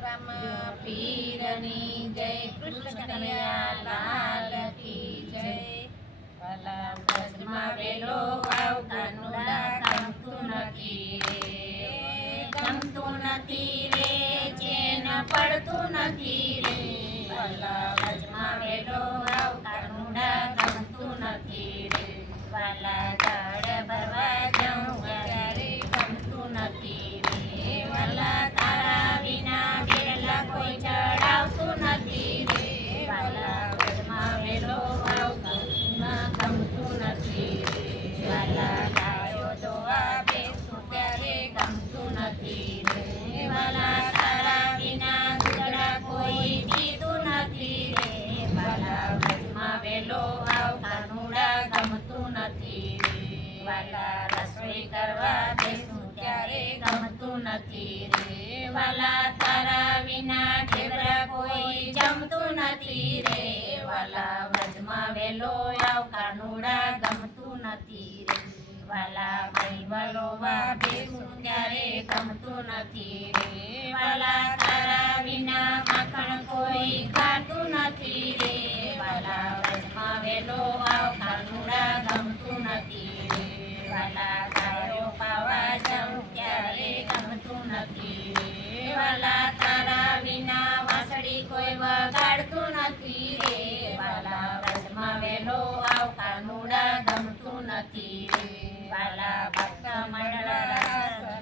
રામા પીરની જય, કૃષ્ણ કનૈયા લાલ કી જય. વાલા વ્રજમાં વેલો આવ કાનુડા, ગમતું નથી રે ચેન પડતું નથી રે. વાલા વ્રજમાં વેલો આવ કાનુડા, ગમતું નથી રે. વાલા ઝાડ ભરવા જાઉં ત્યારે ગમતું નથી રે. વાલા તારા વિના બેલા કોઈ ચડાવતું નથી રે. વાલા વ્રજમાં વેલો આવ કાનુડા, ગમતું નથી રે. વાલા ગાયો દોવા બેસું ત્યારે ગમતું નથી રે. વાલા તારા વિના દૂધડા કોઈ પીતું નથી રે. વાલા વ્રજમાં વેલો આવ કાનુડા, ગમતું નથી રે. વાલા રસોઈ કરવા બેસું ત્યારે ગમતું નથી રે. વાલા તારા વિના ઢેબરા કોઈ જમતું નથી રે. વાલા વ્રજમાં વેલો આવ કાનુડા, ગમતું નથી રે. વાલા ભાઈ વલોવા બેસું ત્યારે ગમતું નથી રે. વાલા તારા વિના માખણ કોઈ ખાતું નથી રે. વાલા વ્રજમાં વેલો આવ કાનુડા, ગમતું નથી રે. વાલા ગાયો પાવા જાઉં ત્યારે ગમતું નથી રે. વાલા તારા વિના વાંસળી કોઈ વગાડતું નથી રે. વાલા વ્રજમાં વેલો આવ કાનુડા, ગમતું નથી રે. વાલા ભક્ત મંડળ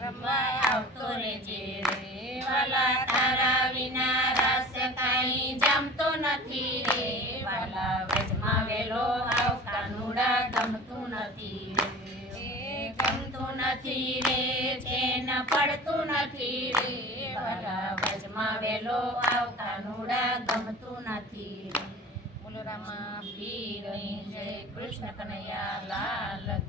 રમવા આવતો રેજે રે. વાલા તારા વિના રસ કાંઈ જમતો નથી રે. વાલા વ્રજમાં વેલો આવ કાનુડા, ગમતું નથી રે. ગમતું નથી રે ચેન પડતું નથી રે. વાલા વ્રજમાં વેલો આવ કાનુડા, ગમતું નથી રે. બોલો રામા પીરની જય, કૃષ્ણ કનૈયા લાલ